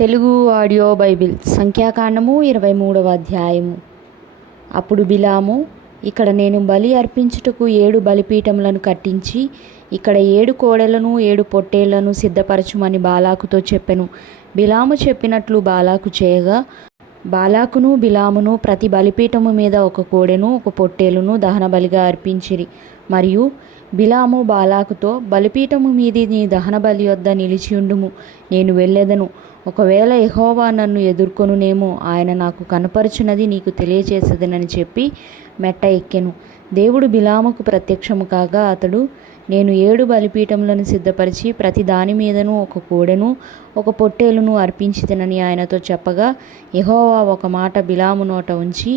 Telugu audio Bible సంఖ్యాకాండము 23వ అధ్యాయము. అప్పుడు బిలాము, ఇక్కడ నేను బలి అర్పించుటకు 7 బలిపీఠములను కట్టించి ఇక్కడ 7 కోడెలను 7 పొట్టేళ్లను సిద్ధపరచుమని బాలాకుతో చెప్పెను. బిలాము చెప్పినట్లు బాలాకు చేయగా బాలాకును బిలామును ప్రతి బలిపీఠము మీద 1 కోడెను 1 పొట్టేలును దహన బలిగా అర్పించిరి. మరియు బిలాము బాలాకుతో, బలిపీఠము మీది నీ దహన బలి యొద్ద నిలిచియుండుము, నేను వెళ్ళెదను. ఒకవేళ యెహోవా నన్ను ఎదుర్కొనునేమో, ఆయన నాకు కనపరచునది నీకు తెలియచేసేదనని చెప్పి మెట్ట ఎక్కెను. దేవుడు బిలాముకు ప్రత్యక్షము కాగా అతడు, నేను 7 బలిపీఠములను సిద్ధపరిచి ప్రతి దాని మీదను 1 కోడెను 1 పొట్టేలును అర్పించితినని ఆయనతో చెప్పగా, యెహోవా ఒక మాట బిలాము నోట ఉంచి,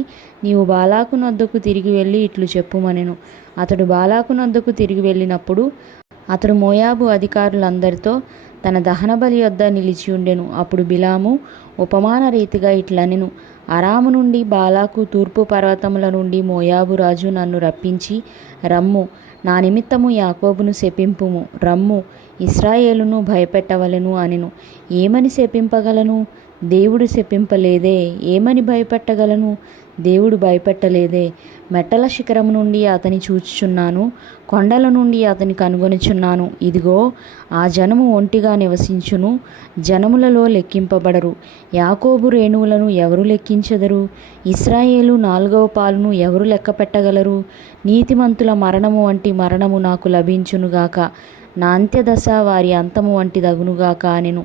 నీవు బాలాకు నొద్దకు తిరిగి వెళ్ళి ఇట్లు చెప్పుమనెను. అతడు బాలాకు నొద్దకు తిరిగి వెళ్ళినప్పుడు అతడు మోయాబు అధికారులందరితో తన దహన బలి యొద్ద నిలిచి ఉండెను. అప్పుడు బిలాము ఉపమాన రీతిగా ఇట్లనెను, అరాము నుండి బాలాకు తూర్పు పర్వతముల నుండి మోయాబు రాజు నన్ను రప్పించి, రమ్ము, నా నిమిత్తము యాకోబును శపింపుము, రమ్ము, ఇశ్రాయేలును భయపెట్టవలెను అనెను. ఏమని శపింపగలను? దేవుడు శపింపలేదే. ఏమని భయపెట్టగలను? దేవుడు భయపెట్టలేదే. మెట్టల శిఖరము నుండి అతని చూచుచున్నాను, కొండల నుండి అతని కనుగొనుచున్నాను. ఇదిగో, ఆ జనము ఒంటిగా నివసించును, జనములలో లెక్కింపబడరు. యాకోబు రేణువులను ఎవరు లెక్కించెదరు? ఇశ్రాయేలు 4వ పాలును ఎవరు లెక్క పెట్టగలరు? నీతిమంతుల మరణము వంటి మరణము నాకు లభించునుగాక, నా అంత్యదశ వారి అంతము వంటి దగునుగాక అనెను.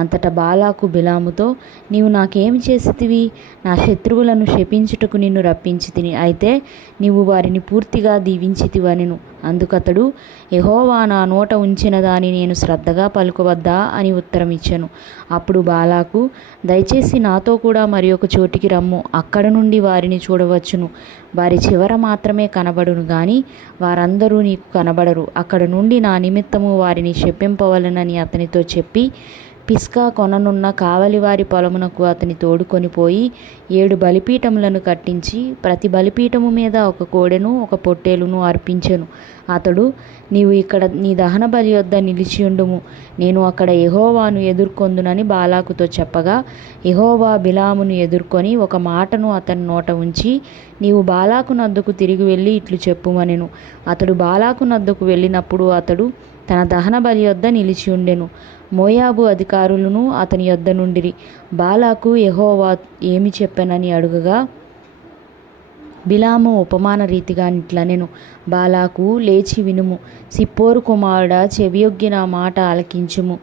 అంతటా బాలాకు బిలాముతో, నీవు నాకేమి చేసితివి? నా శత్రువులను శపించుటకు నిన్ను రప్పించితిని, అయితే నీవు వారిని పూర్తిగా దీవించితివనెను. అందుకతడు, యెహోవా నా నోట ఉంచిన దాని నేను శ్రద్ధగా పలుకవద్దా అని ఉత్తరం ఇచ్చెను. అప్పుడు బాలాకు, దయచేసి నాతో కూడా మరి ఒక చోటికి రమ్ము, అక్కడ నుండి వారిని చూడవచ్చును. వారి చివర మాత్రమే కనబడును గాని వారందరూ నీకు కనబడరు. అక్కడ నుండి నా నిమిత్తము వారిని శపింపవలెనని అతనితో చెప్పి పిస్కా కొననున్న కావలివారి పొలమునకు అతని తోడుకొని పోయి 7 బలిపీఠములను కట్టించి ప్రతి బలిపీఠము మీద 1 కోడెను 1 పొట్టేలును అర్పించెను. అతడు, నీవు ఇక్కడ నీ దహన బలి యొద్ద నిలిచియుండుము, నేను అక్కడ యెహోవాను ఎదుర్కొందునని బాలాకుతో చెప్పగా, యెహోవా బిలామును ఎదుర్కొని ఒక మాటను అతని నోట ఉంచి, నీవు బాలాకు నద్దకు తిరిగి వెళ్ళి ఇట్లు చెప్పుమనెను. అతడు బాలాకు నద్దకు వెళ్ళినప్పుడు అతడు తన దహన బలి యొద్ద నిలిచి ఉండెను. మోయాబు అధికారులను అతని యొద్ద నుండిరి. బాలాకు యెహోవా ఏమి చెప్పెనని అడుగగా, బిలాము ఉపమాన రీతిగా ఇట్లనెను, బాలాకు, లేచి వినుము, సిప్పోరు కుమారుడా, చెవియొగ్గి నా మాట ఆలకించుము.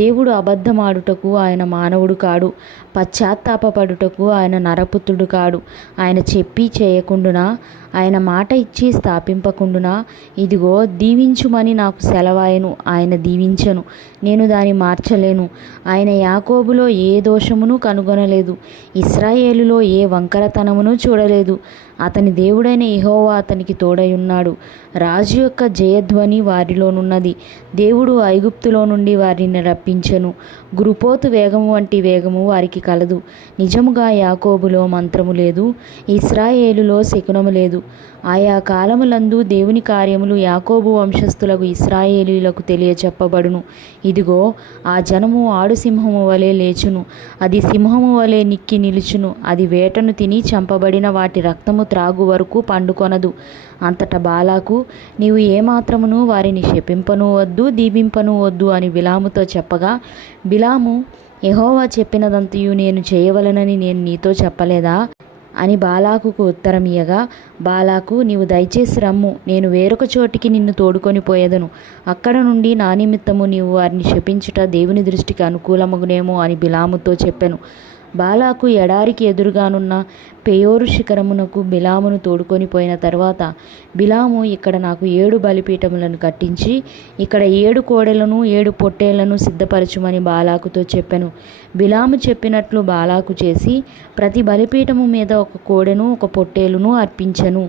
దేవుడు అబద్ధమాడుటకు ఆయన మానవుడు కాడు, పశ్చాత్తాపపడుటకు ఆయన నరపుత్రుడు కాడు. ఆయన చెప్పి చేయకుండునా? ఆయన మాట ఇచ్చి స్థాపింపకుండునా? ఇదిగో, దీవించుమని నాకు సెలవాయెను, ఆయన దీవించెను, నేను దాన్ని మార్చలేను. ఆయన యాకోబులో ఏ దోషమును కనుగొనలేదు, ఇశ్రాయేలులో ఏ వంకరతనమును చూడలేదు. అతని దేవుడైన యెహోవా అతనికి తోడయున్నాడు. రాజు యొక్క జయధ్వని వారిలోనున్నది. దేవుడు ఐగుప్తులో నుండి వారిని రప్పించెను. గురుపోతు వేగము వంటి వేగము వారికి కలదు. నిజముగా యాకోబులో మంత్రము లేదు, ఇశ్రాయేలులో శకునము లేదు. ఆయా కాలములందు దేవుని కార్యములు యాకోబు వంశస్థులకు ఇశ్రాయేలీలకు తెలియచెప్పబడును. ఇదిగో, ఆ జనము ఆడు సింహము వలె లేచును, అది సింహము వలె నిక్కి నిలుచును, అది వేటను తిని చంపబడిన వాటి రక్తము త్రాగు వరకు పండుకొనదు. అంతటా బాలాకు, నీవు ఏమాత్రమును వారిని శపింపను వద్దు, దీవింపను వద్దు అని బిలాముతో చెప్పగా, బిలాము, యెహోవా చెప్పినదంతయు నేను చేయవలనని నేను నీతో చెప్పలేదా అని బాలాకుకు ఉత్తరం ఇయ్యగా, బాలాకు, నీవు దయచేసి రమ్ము, నేను వేరొక చోటికి నిన్ను తోడుకొని పోయేదను. అక్కడ నుండి నా నిమిత్తము నీవు వారిని శపించుట దేవుని దృష్టికి అనుకూలమగునేమో అని బిలాముతో చెప్పెను. బాలాకు ఎడారికి ఎదురుగానున్న పెయోరు శిఖరమునకు బిలామును తోడుకొని పోయిన తర్వాత, బిలాము, ఇక్కడ నాకు 7 బలిపీఠములను కట్టించి ఇక్కడ 7 కోడెలను 7 పొట్టేళ్లను సిద్ధపరచుమని బాలాకుతో చెప్పెను. బిలాము చెప్పినట్లు బాలాకు చేసి ప్రతి బలిపీఠము మీద 1 కోడెను 1 పొట్టేలును అర్పించెను.